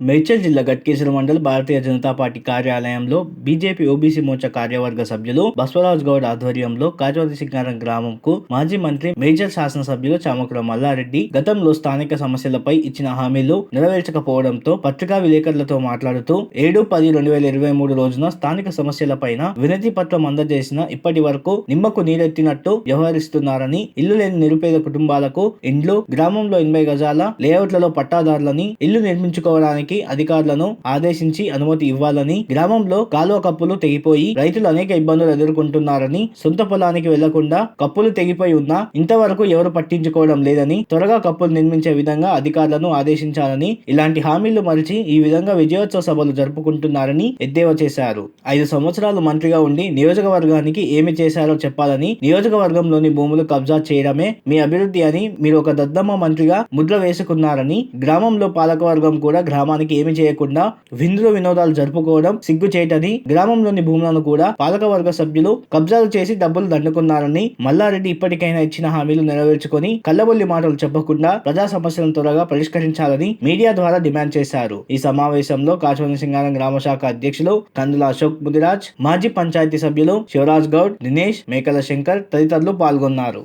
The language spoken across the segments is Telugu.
మేడ్చల్ జిల్లా గట్కేశ్వర మండల భారతీయ జనతా పార్టీ కార్యాలయంలో బీజేపీ ఓబీసీ మోర్చా కార్యవర్గ సభ్యులు బస్వరాజ్ గౌడ్ ఆధ్వర్యంలో కాజోతి సింగారం గ్రామంకు మాజీ మంత్రి మేజర్ శాసనసభ్యులు చామకుల మల్లారెడ్డి గతంలో స్థానిక సమస్యలపై ఇచ్చిన హామీలు నెరవేర్చకపోవడంతో పత్రికా విలేకరులతో మాట్లాడుతూ ఏడు పది రెండు వేల ఇరవై మూడు రోజున స్థానిక సమస్యలపైన వినతి పత్రం అందజేసిన ఇప్పటి వరకు నిమ్మకు నీరెత్తినట్టు వ్యవహరిస్తున్నారని ఇల్లు లేని నిరుపేద కుటుంబాలకు ఇండ్లు గ్రామంలో ఎనభై గజాల లేఅవుట్లలో పట్టాదారులని ఇల్లు నిర్మించుకోవడానికి అధికారులను ఆదేశించి అనుమతి ఇవ్వాలని గ్రామంలో కాలువ కప్పులు తెగిపోయి రైతులు అనేక ఇబ్బందులు ఎదుర్కొంటున్నారని సొంత పొలానికి వెళ్ళకుండా కప్పులు తెగిపోయి ఉన్నా ఇంతవరకు ఎవరు పట్టించుకోవడం లేదని త్వరగా కప్పులు నిర్మించే విధంగా అధికారులను ఆదేశించాలని ఇలాంటి హామీలు మరిచి ఈ విధంగా విజయోత్సవ సభలు జరుపుకుంటున్నారని ఎద్దేవా చేశారు. ఐదు సంవత్సరాలు మంత్రిగా ఉండి నియోజకవర్గానికి ఏమి చేశారో చెప్పాలని నియోజకవర్గంలోని భూములు కబ్జా చేయడమే మీ అభివృద్ధి అని మీరు ఒక దద్దమ్మ మంత్రిగా ముద్ర వేసుకున్నారని గ్రామంలో పాలకవర్గం కూడా గ్రామానికి ఏమి చేయకుండా విందులు వినోదాలు జరుపుకోవడం సిగ్గుచేటని గ్రామంలోని భూములను కూడా పాలకవర్గ సభ్యులు కబ్జాలు చేసి డబ్బులు దండుకున్నారని మల్లారెడ్డి ఇప్పటికైనా ఇచ్చిన హామీలు నెరవేర్చుకొని కళ్ళబొల్లి మాటలు చెప్పకుండా ప్రజా సమస్యలను త్వరగా పరిష్కరించాలని మీడియా ద్వారా డిమాండ్ చేశారు. ఈ సమావేశంలో కాచవని సింగారం గ్రామ శాఖ అధ్యక్షులు కందుల అశోక్ ముదిరాజ్ మాజీ పంచాయతీ సభ్యులు శివరాజ్ గౌడ్ దినేష్ మేకల శంకర్ తదితరులు పాల్గొన్నారు.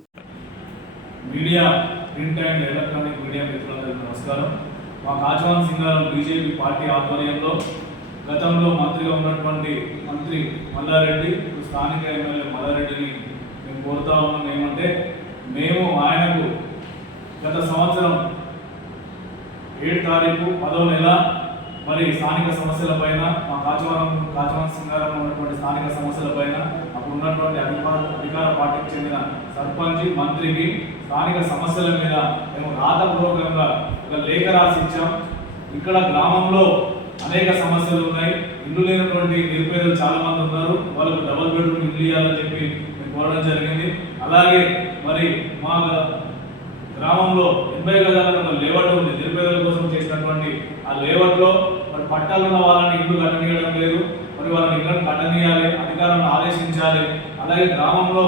Media print and electronic media మిత్రులందరికీ నమస్కారం. మా కాజవాన్ సింగారం బీజేపీ పార్టీ ఆధ్వర్యంలో గతంలో మంత్రిగా ఉన్నటువంటి మంత్రి మల్లారెడ్డి స్థానిక ఎమ్మెల్యే మల్లారెడ్డిని మేము కోరుతా ఉన్నాం. ఏమంటే మేము ఆయనకు గత సంవత్సరం ఏడు తారీఖు పదవ నెల మరి స్థానిక సమస్యలపైన మా కాచవరం కాచవరం సింగారంలో ఉన్నటువంటి స్థానిక సమస్యలపైన అప్పుడు ఉన్నటువంటి అధికార అధికార పార్టీకి చెందిన సర్పంచ్ మంత్రికి స్థానిక సమస్యల మీద మేము రాతపూర్వకంగా ఒక లేఖ రాసి ఇచ్చాం ఇక్కడ గ్రామంలో అనేక సమస్యలు ఉన్నాయి. ఇల్లు లేనటువంటి నిరుపేదలు చాలా మంది ఉన్నారు. వాళ్ళకు డబుల్ బెడ్రూమ్ ఇల్లు ఇవ్వాలని చెప్పి మేము కోరడం జరిగింది. అలాగే మరి మా గ్రామంలో ఎనభై గజాలను ఒక లేఅవుట్ ఉంది. నిరుపేదల కోసం చేసినటువంటి ఆ లేఅవుట్ మరి పట్టాలు ఉన్న వాళ్ళని ఇల్లు కట్టనీయడం లేదు. మరి వాళ్ళని ఇళ్ళని కట్టనీయాలి అధికారులను ఆదేశించాలి. అలాగే గ్రామంలో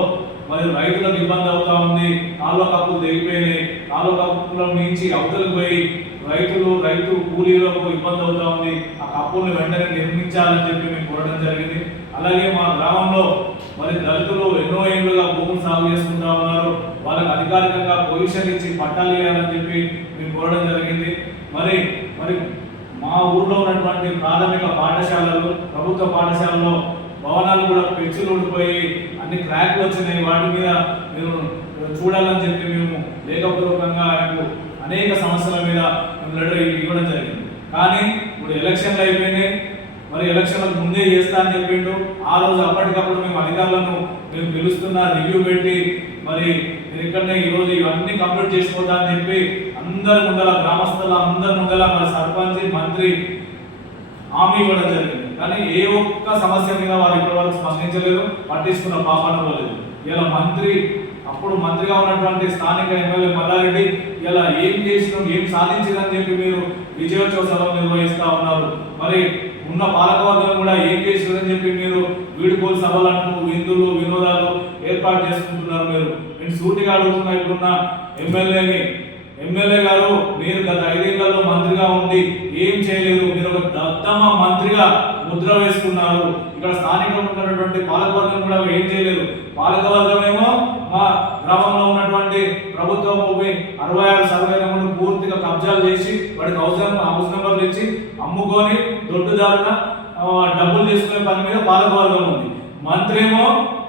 మరి రైతులకు ఇబ్బంది అవుతా ఉంది. కాలువ కప్పులు తెగిపోయినాయి. కాలువ కప్పుల నుంచి అవతలకు పోయి రైతులు రైతు కూలీలకు ఇబ్బంది అవుతా ఉంది. ఆ కప్పుల్ని వెంటనే నిర్మించాలని చెప్పి మేము కోరడం జరిగింది. అలాగే మా గ్రామంలో మరి దళితులు ఎన్నో ఏళ్ళుగా భూములు సాగు చేసుకుంటా ఉన్నారు. వాళ్ళకి అధికారికంగా పొజిషన్ ఇచ్చి పట్టాలు వేయాలని చెప్పి మేము కోరడం జరిగింది. మరి మరి మా ఊర్లో ఉన్నటువంటి ప్రాథమిక పాఠశాలలు ప్రభుత్వ పాఠశాలలో భవనాలు కూడా పెంచులు ఉండిపోయి అన్ని క్రాక్లు వచ్చినాయి. వాటి మీద మీరు చూడాలని చెప్పి మేము లేఖపూర్వకంగా ఆయనకు అనేక సమస్యల మీద మేము లెటర్ ఇవ్వడం జరిగింది. కానీ ఇప్పుడు ఎలక్షన్లు అయిపోయినాయి. మరి ఎలక్షన్లకు ముందే చేస్తా అని చెప్పిండు. ఆ రోజు అప్పటికప్పుడు మేము అధికారులను మేము పిలుస్తున్న రివ్యూ పెట్టి మరి నేను ఇక్కడనే ఈరోజు ఇవన్నీ కంప్లీట్ చేసుకోవద్దా అని చెప్పి అందరి ముందర గ్రామస్తుల అందరి ముందర మరి సర్పంచ్ మంత్రి హామీ ఇవ్వడం జరిగింది. కానీ ఏ ఒక్క సమస్య మీద వారు ఇప్పటివరకు స్పందించలేదు పట్టించుకున్న పాపాన పోలేదు ఇలా మంత్రి అప్పుడు మంత్రిగా ఉన్నటువంటి స్థానిక ఎమ్మెల్యే మల్లారెడ్డి ఇలా ఏం చేసినాం ఏం సాధించిందని చెప్పి మీరు విజయోత్సవ సభ నిర్వహిస్తూ ఉన్నారు. మరి ఉన్న పాలకవర్గం కూడా ఏం చేసిందని చెప్పి మీరు వీడుకోలు సభలు అంటూ విందులు వినోదాలు ఏర్పాటు చేసుకుంటున్నారు మీరు. నేను సూటిగా అడుగుతున్నా ఇప్పుడున్న ఎమ్మెల్యేని. ఎమ్మెల్యే గారు మీరు గత ఐదేళ్ళలో మంత్రిగా ఉండి ఏం చేయలేదు. మీరు ఒక దత్తమ మంత్రిగా ముద్ర వేసుకున్నారు. ఇక్కడ స్థానికంగా ఉన్నటువంటి పాలకవర్గం కూడా ఏం చేయలేదు. పాలకవర్గం ఏమో మా గ్రామంలో ఉన్నటువంటి ప్రభుత్వ భూమి అరవై ఆరు సర్వే నెంబర్ను పూర్తిగా కబ్జాలు చేసి వాడికి అవసరం హౌస్ నెంబర్లు ఇచ్చి అమ్ముకొని దొడ్డుదారున ఆ, డబ్బులు తీసుకునే పని మీద పాలకవర్గం ఉంది. మంత్రి ఏమో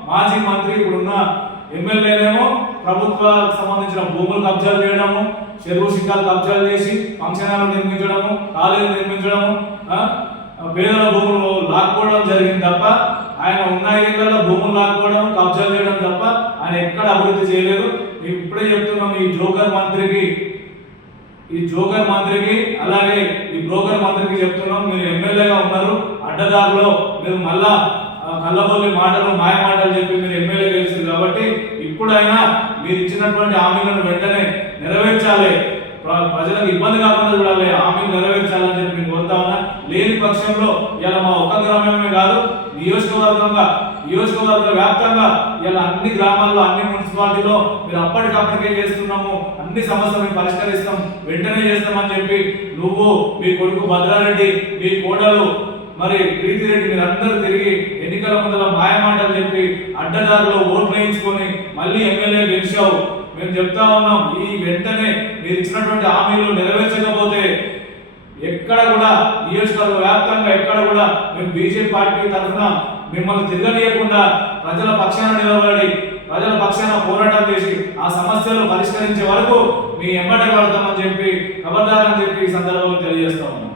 మాజీ మంత్రి ఇప్పుడున్న ఎమ్మెల్యేనేమో ప్రభుత్వాలకు సంబంధించిన భూములు కబ్జాలు చేయడము చెరువు సిక్కాలు కబ్జాలు చేసి ఫంక్షన్ హాల్ నిర్మించడము కాలేజీలు నిర్మించడము పేదల భూములు లాక్కోవడం జరిగింది తప్ప ఆయన ఉన్న ఇళ్ళలో భూములు లాక్కోవడం కబ్జాలు చేయడం తప్ప ఆయన ఎక్కడ అభివృద్ధి చేయలేదు. ఇప్పుడే చెప్తున్నాం ఈ జోకర్ మంత్రికి ఈ జోకర్ మంత్రికి అలాగే ఈ బ్రోకర్ మంత్రికి చెప్తున్నాం మీరు ఎమ్మెల్యేగా ఉన్నారు అడ్డదారులో మీరు మళ్ళా ఆ, కళ్ళబొల్లి మాటలు మాయ మాటలు చెప్పి మీరు ఎమ్మెల్యే గెలిచింది కాబట్టి ఇప్పుడైనా మీరు ఇచ్చినటువంటి హామీలను వెంటనే నెరవేర్చాలి. ప్రజలకు ఇబ్బంది కాకుండా చూడాలి హామీలు నెరవేర్చాలని చెప్పి నేను కోరుతా పక్షంలో ఇలా మా ఒక్క గ్రామమే కాదు నియోజకవర్గంగా నియోజకవర్గ వ్యాప్తంగా ఇలా అన్ని గ్రామాల్లో అన్ని మున్సిపాలిటీలో మీరు అప్పటికప్పటికే చేస్తున్నాము. అన్ని సమస్యలు మేము పరిష్కరిస్తాం. వెంటనే చేస్తామని చెప్పి నువ్వు మీ కొడుకు భద్రారెడ్డి మీ కోడలు మరి ప్రీతిరెడ్డి మీరు అందరూ తిరిగి ఎన్నికల ముందర మాయమాటలు చెప్పి అడ్డదారులో ఓట్లు వేయించుకొని మళ్ళీ ఎమ్మెల్యే గెలిచావు. మేము చెప్తా ఉన్నాం ఈ వెంటనే మీరు ఇచ్చినటువంటి హామీలు నెరవేర్చకపోతే నియోజకవర్గ వ్యాప్తంగా ఎక్కడ కూడా మేము బీజేపీ పార్టీ తరఫున మిమ్మల్ని తిరగనీయకుండా ప్రజల పక్షాన నిలబడి ప్రజల పక్షాన పోరాటం చేసి ఆ సమస్యలు పరిష్కరించే వరకు మీ ఎమ్మటే పడతామని చెప్పి ఖబర్దారని చెప్పి ఈ సందర్భంలో తెలియజేస్తా ఉన్నాం.